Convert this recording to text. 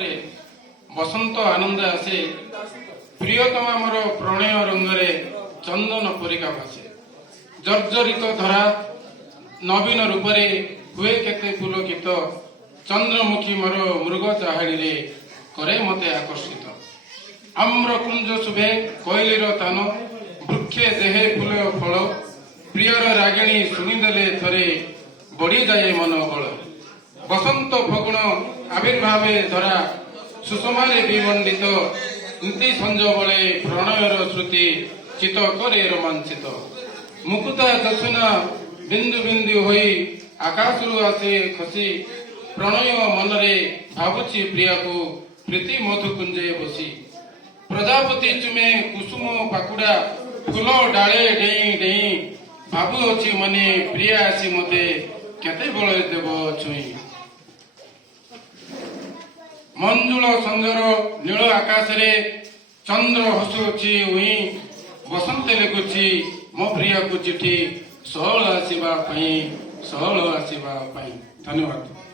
ବସନ୍ତ ଆନନ୍ଦ ଆସେ, ପ୍ରିୟତମା ମୋର ପ୍ରଣୟ ରଙ୍ଗରେ ଚନ୍ଦନ ପରିକା ଭାସେ। ଜର୍ଜରିତ ଧରା ନବୀନ ରୂପରେ ହୁଏ କେତେ ପୁଲକିତ, ଚନ୍ଦ୍ରମୁଖୀ ମୋର ମୃଗ ଚାହାଳିରେ କରେ ମତେ ଆକର୍ଷିତ। ଆମ୍ର କୁଞ୍ଜ ଶୁଭେ କୋଇଲିର ତାନ, ବୃକ୍ଷେ ଦେହେ ଫୁଲ ଫଳ, ପ୍ରିୟର ରାଗିଣୀ ଶୁଣିଦେଲେ ଥରେ ବଢିଯାଏ ମନ ବଳ। ବସନ୍ତ ଫଗୁଣ ଆବିର୍ଭାବେ ଧରା, ସୁଷମାରେ ବିମଣ୍ଡିତ, ନୀତି ସଞ୍ଜ ବଳେ ପ୍ରଣୟର ଶ୍ରୁତି ଚିତ କରେ ରୋମାଞ୍ଚିତ। ମୁକୁତା ଯସୁନା ବିନ୍ଦୁ ବିନ୍ଦୁ ହୋଇ ଆକାଶରୁ ଆସେ ଖସି, ପ୍ରଣୟ ମନରେ ଭାବୁଛି ପ୍ରିୟାକୁ ପ୍ରୀତି ମଧୁ କୁଞ୍ଜେ ବସି। ପ୍ରଜାପତି ଚୁମେ କୁସୁମ ପାକୁଡ଼ା, ଫୁଲ ଡାଳେ ଡେଇଁ ଡେଇଁ, ଭାବୁଅଛି ମନେ ପ୍ରିୟା ଆସି ମତେ କେତେବେଳେ ଦେବ ଛୁଇଁ। ମଞ୍ଜୁଳ ସଞ୍ଜର ନୀଳ ଆକାଶରେ ଚନ୍ଦ୍ର ହସୁଅଛି ଉଇଁ, ବସନ୍ତ ଲେଖୁଛି ମୋ ପ୍ରିୟାକୁ ଚିଠି, ସହଳ ଆସିବା ପାଇଁ, ସହଳ ଆସିବା ପାଇଁ। ଧନ୍ୟବାଦ।